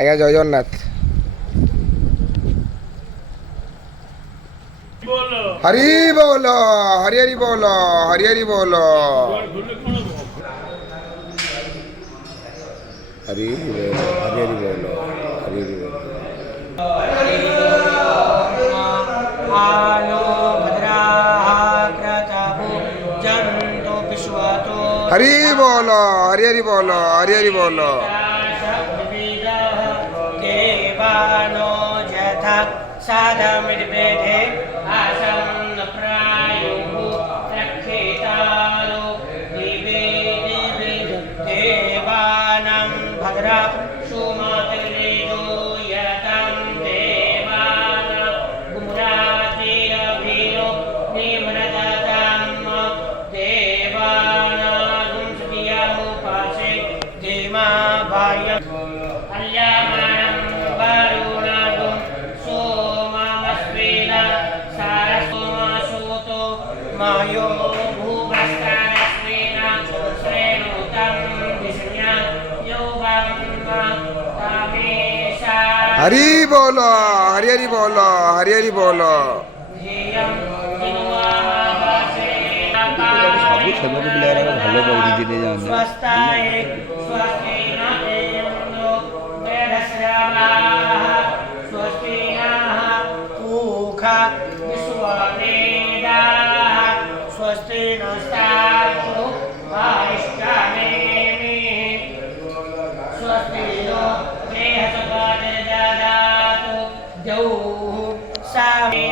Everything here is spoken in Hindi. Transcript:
ଆଜ୍ଞା ଜୟ ଜଗନ୍ନାଥ। ହରି ବୋଲ ହରି ହରି ବୋଲ ହରି ହରି ବୋଲ ହରି ବୋଲ ହରି ହରି ବୋଲ ହରି ହରି ବୋଲ। हरि बोलो हरि हरि बोलो हरि हरि बोलो। देवानो यथा साधमिर्वेदे आसन्न प्रायुः रक्षितारो दिवे दिवे देवानां भद्रा सुमतिर्वेदो यतं देवानां गुमरातिरभियो निमृततां देवानां सुधियामुपासे धीमा भायम् अल्यामानं वरुणागुं सोममस्वेन सारसोमसूतो मायो भूभस्तानस्वेन श्रेणुतं विष्ण्या योगं तामेशा। हरि बोलो हरि हरि बोलो हरि हरि बोलो। ସବୁ ଖେଳ ପିଲାଗୁଡ଼ାକ ଭଲ କରୁଛନ୍ତି ଦିନେ स्वस्ति नस्तास्तु आरिष्टानेमि स्वस्ति नो देहसुखददातु द्यौः सामे